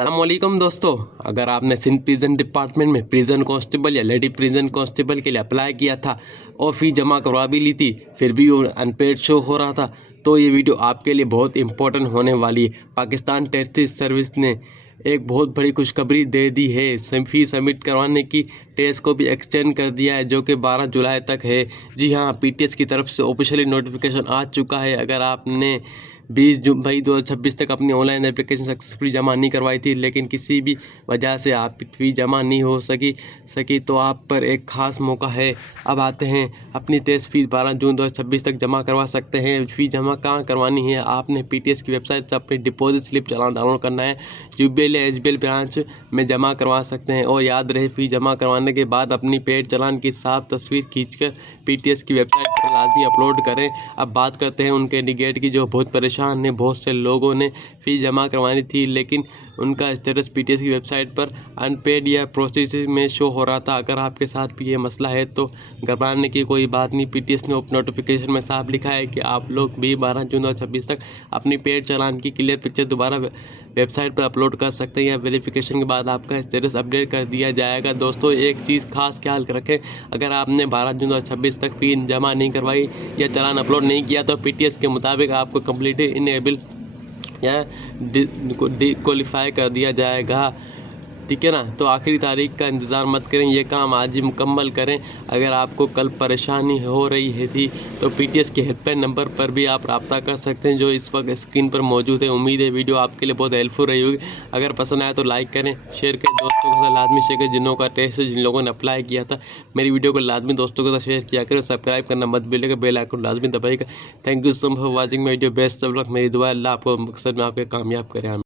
अस्सलामुअलैकुम दोस्तों, अगर आपने सिंध प्रिजन डिपार्टमेंट में प्रिजन कांस्टेबल या लेडी प्रिजन कांस्टेबल के लिए अप्लाई किया था और फीस जमा करवा भी ली थी, फिर भी वो अनपेड शो हो रहा था, तो ये वीडियो आपके लिए बहुत इंपॉर्टेंट होने वाली है। पाकिस्तान टेस्ट सर्विस ने एक बहुत बड़ी खुशखबरी दे दी है। फीस सबमिट करवाने की टेस्ट को भी एक्सटेंड कर दिया है, जो कि 12 जुलाई तक है। जी हाँ, पीटीएस की तरफ से ऑफिशियली नोटिफिकेशन आ चुका है। अगर आपने 20 मई 2026 तक अपनी ऑनलाइन एप्लीकेशन सक्सेसफुली जमा नहीं करवाई थी, लेकिन किसी भी वजह से आप फी जमा नहीं हो सकी तो आप पर एक ख़ास मौका है। अब आते हैं अपनी टेस्ट फीस 12 जून 2026 तक जमा करवा सकते हैं। फ़ी जमा कहाँ करवानी है? आपने पीटीएस की वेबसाइट से अपनी डिपॉजिट स्लिप चालान डाउनलोड करना है। यूबीएल या एसबीएल ब्रांच में जमा करवा सकते हैं। और याद रहे, फ़ी जमा करवाने के बाद अपनी पेड चालान की साफ तस्वीर खींचकर पीटीएस की वेबसाइट पर लाजमी अपलोड करें। अब बात करते हैं उनके कैंडिडेट की जो बहुत परेशान है। बहुत से लोगों ने फ़ीस जमा करवानी थी, लेकिन उनका स्टेटस पीटीएस की वेबसाइट पर अनपेड या प्रोसेसिंग में शो हो रहा था। अगर आपके साथ भी ये मसला है तो घबराने की कोई बात नहीं। पीटीएस ने नोटिफिकेशन में साफ लिखा है कि आप लोग भी 12 जून 2026 तक अपनी पेड चालान की क्लियर पिक्चर दोबारा वेबसाइट पर अपलोड कर सकते हैं, या वेरिफिकेशन के बाद आपका स्टेटस अपडेट कर दिया जाएगा। दोस्तों, एक चीज़ खास ख्याल रखें, अगर आपने 12 जून 2026 तक फ़ी जमा नहीं करवाई या चालान अपलोड नहीं किया तो पीटीएस के मुताबिक आपको कम्प्लीटली इनेबल या डिक्वालीफाई कर दिया जाएगा। ठीक है ना? तो आखिरी तारीख का इंतज़ार मत करें, ये काम आज ही मुकम्मल करें। अगर आपको कल परेशानी हो रही है थी तो पीटीएस के हेल्पलाइन नंबर पर भी आप रब्ता कर सकते हैं, जो इस वक्त स्क्रीन पर मौजूद है। उम्मीद है वीडियो आपके लिए बहुत हेल्पफुल रही होगी। अगर पसंद आया तो लाइक करें, शेयर करें, दोस्तों के साथ लाजमी शेयर करें जिन लोगों का टेस्ट है, जिन लोगों ने अप्लाई किया था। मेरी वीडियो को लाजमी दोस्तों के साथ शेयर किया करें। सब्सक्राइब करना मत भूलिएगा, बेल आइकन लाजमी दबाइएगा। Thank you so much for watching my video. Best of luck. मेरी दुआ अल्लाह आपको मकसद में आपके कामयाब करें।